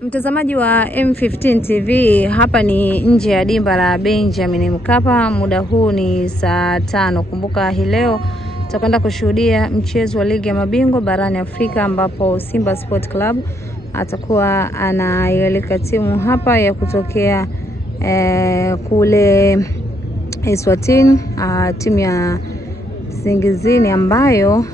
Mtazamaji wa M15 TV, hapa ni nje ya dimba la Benjamin Mkapa. Muda huu ni saa 5. Kumbuka hii leo tutakwenda kushuhudia mchezo wa ligi ya mabingwa barani Afrika, ambapo Simba Sport Club atakuwa anaialika timu hapa ya kutokea kule Eswatini, timu ya Singizini ambayo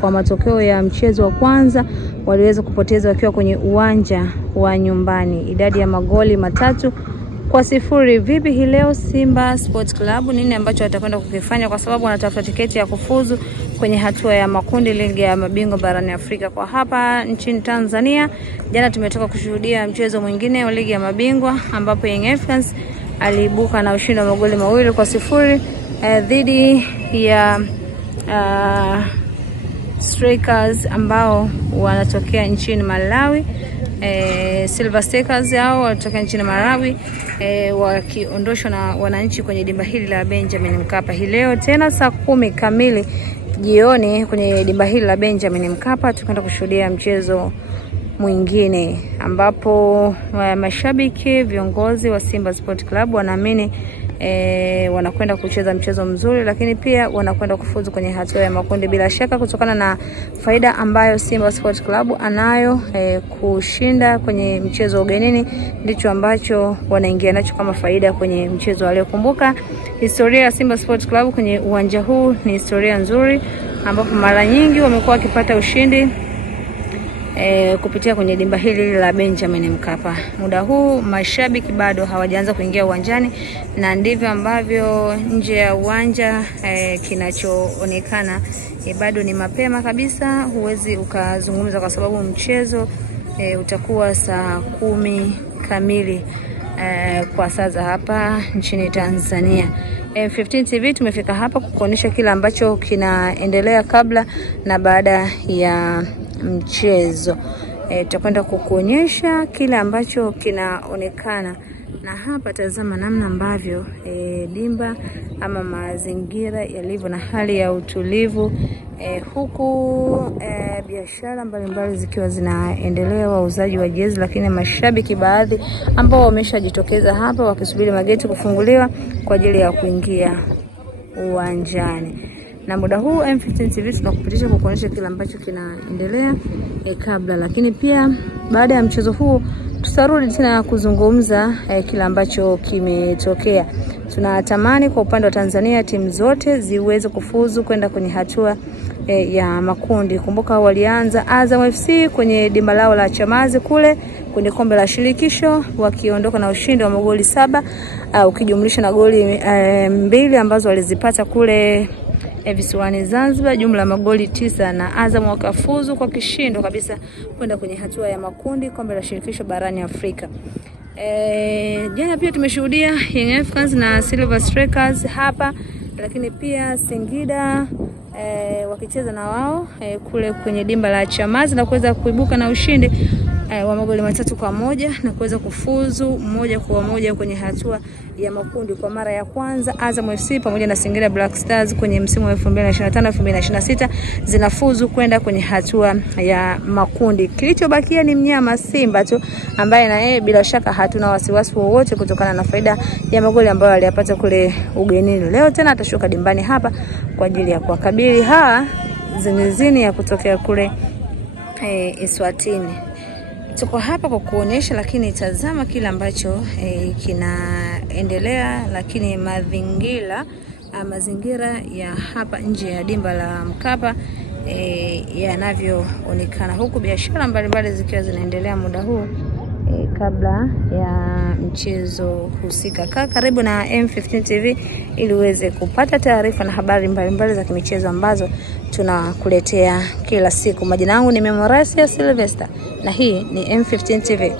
kwa matokeo ya mchezo wa kwanza waliweza kupoteza wakiwa kwenye uwanja wa nyumbani, idadi ya magoli 3-0. Vipi hii leo Simba Sports Club, nini ambacho watakwenda kukifanya, kwa sababu wanatafuta tiketi ya kufuzu kwenye hatua ya makundi ligi ya mabingwa barani Afrika. Kwa hapa nchini Tanzania, jana tumetoka kushuhudia mchezo mwingine wa ligi ya mabingwa, ambapo Young Africans aliibuka na ushindi wa magoli 2-0 dhidi ya Strikers ambao wanatokea nchini Malawi. Silver Strikers hao wanatokea nchini Malawi, wakiondoshwa na wananchi kwenye dimba hili la Benjamin Mkapa. Hii leo tena saa 10 kamili jioni kwenye dimba hili la Benjamin Mkapa tukaenda kushuhudia mchezo mwingine, ambapo mashabiki, viongozi wa Simba Sport Club wanaamini wanakwenda kucheza mchezo mzuri, lakini pia wanakwenda kufuzu kwenye hatua ya makundi bila shaka, kutokana na faida ambayo Simba Sport Club anayo. Kushinda kwenye mchezo ugenini ndicho ambacho wanaingia nacho kama faida kwenye mchezo wa leo. Kumbuka historia ya Simba Sport Club kwenye uwanja huu ni historia nzuri, ambapo mara nyingi wamekuwa wakipata ushindi kupitia kwenye dimba hili la Benjamin Mkapa. Muda huu mashabiki bado hawajaanza kuingia uwanjani, na ndivyo ambavyo nje ya uwanja kinachoonekana bado ni mapema kabisa, huwezi ukazungumza kwa sababu mchezo utakuwa saa 10 kamili kwa saa za hapa nchini Tanzania. M15 TV tumefika hapa kukuonyesha kila ambacho kinaendelea kabla na baada ya mchezo. Tutakwenda kukuonyesha kile ambacho kinaonekana, na hapa tazama namna ambavyo dimba ama mazingira yalivyo na hali ya utulivu, huku biashara mbalimbali zikiwa zinaendelea, wauzaji wa jezi, lakini mashabiki baadhi ambao wameshajitokeza hapa wakisubiri mageti kufunguliwa kwa ajili ya kuingia uwanjani. Na muda huu M15 TV tunakupitisha kukuonyesha kile ambacho kinaendelea kabla, lakini pia baada ya mchezo huu tutarudi tena kuzungumza kile ambacho kimetokea. Tunatamani kwa upande wa Tanzania timu zote ziweze kufuzu kwenda kwenye hatua ya makundi. Kumbuka walianza Azam FC kwenye dimba lao la Chamazi kule kwenye kombe la shirikisho, wakiondoka na ushindi wa magoli 7 ukijumlisha na goli 2 ambazo walizipata kule visiwani Zanzibar, jumla magoli 9, na Azam wakafuzu kwa kishindo kabisa kwenda kwenye hatua ya makundi kombe la shirikisho barani Afrika. Jana pia tumeshuhudia Young Africans na Silver Strikers hapa, lakini pia Singida wakicheza na wao kule kwenye dimba la Chamazi na kuweza kuibuka na ushindi wa magoli 3-1 na kuweza kufuzu 1-1 kwenye hatua ya makundi kwa mara ya kwanza. Azam FC pamoja na Singida Black Stars kwenye msimu wa 2025-2026 zinafuzu kwenda kwenye hatua ya makundi. Kilichobakia ni mnyama Simba tu, ambaye na yeye bila shaka hatuna wasiwasi wowote kutokana na faida ya magoli ambayo aliyapata kule ugenini. Leo tena atashuka dimbani hapa kwa ajili ya kuwakabili Singizini ya kutokea kule Eswatini. Tuko hapa kwa kuonyesha, lakini tazama kile ambacho kinaendelea, lakini mazingira ya hapa nje ya dimba la Mkapa yanavyoonekana, huku biashara mbalimbali zikiwa zinaendelea muda huu kabla ya mchezo husika. Kaa karibu na M15 TV ili uweze kupata taarifa na habari mbalimbali za kimichezo ambazo tunakuletea kila siku. Majina yangu ni Memorasia Sylvester na hii ni M15 TV.